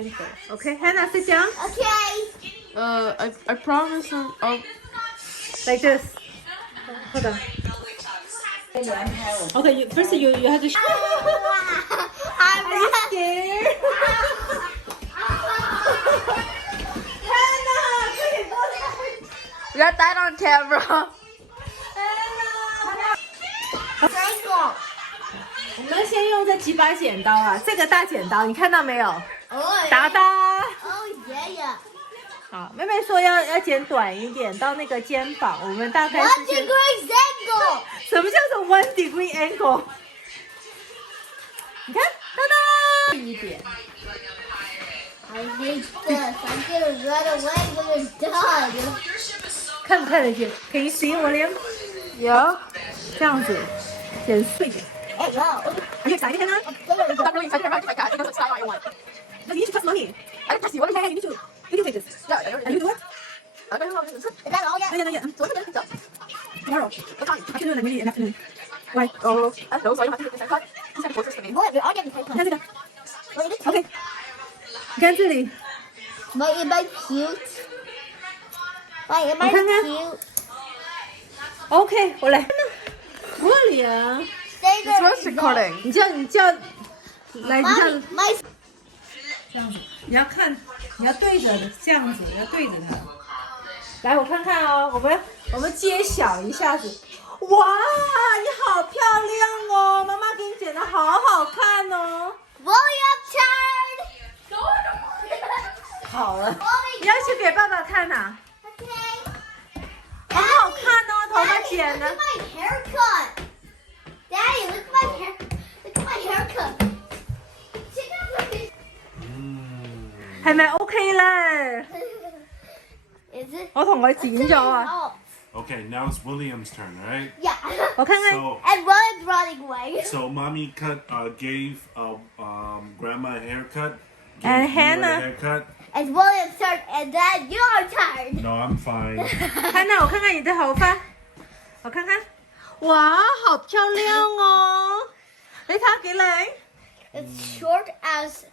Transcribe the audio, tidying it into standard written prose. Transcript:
ankle. Okay, Hannah, sit down. Okay. I promise I'll. Like this. Hold on. Okay, first you have to. I'm Are you scared? Hannah, 快点过来。 We got that on camera. 我们先用这几把剪刀啊，这个大剪刀你看到没有？达达。Oh yeah. 好，妹妹说要剪短一点到那个肩膀，我们大概 1 是先 degree angle. 什么叫做 1 degree angle？ 你看，哒哒，一点。 I hate this. I'm gonna run away when you're done. 看不看得见？Can you see William？ Yeah. 这样子，剪碎点。 Oh no. Are you excited, Hannah? I'm really excited about it. It doesn't style I want. No, you need to trust mommy. I don't trust you. What Hey, you need to take this. Yeah, And you do it? I don't know. Is that all yet? Yeah. Tomorrow. What time? Afternoon, maybe in the afternoon. Why? Oh, I don't know. So I don't have to do this haircut. He's having posters for me. What? We're all getting paid. 看这个。OK。你看这里。 Am I cute? Wait, am I 我看看。 cute? OK， 我来。William， Stay It's there. voice recording. 你叫，来，你看 Mommy, my 这样子，你要看，你要对着这样子，要对着它。来，我看看哦，我们揭晓一下子。哇，你好漂亮哦！妈妈给你剪的好好看哦。 William turn. 好了，你要去给爸爸看呐、 Okay. 好好看哦，头发剪的 Look。at my haircut. Daddy, look at my hair. Look at my haircut. 係咪 OK 咧？ Is it? 我同佢剪咗啊。 Oh, Okay, now it's William's turn, all right? yeah. 我看看， So, And William's running away. so mommy gave grandma a haircut. Gave And you Hannah. a haircut. It's William's turn, and then your turn. No, I'm fine. 汉娜，我看看你的头发，我看看，哇，好漂亮哦！你睇下幾靚。 It's short as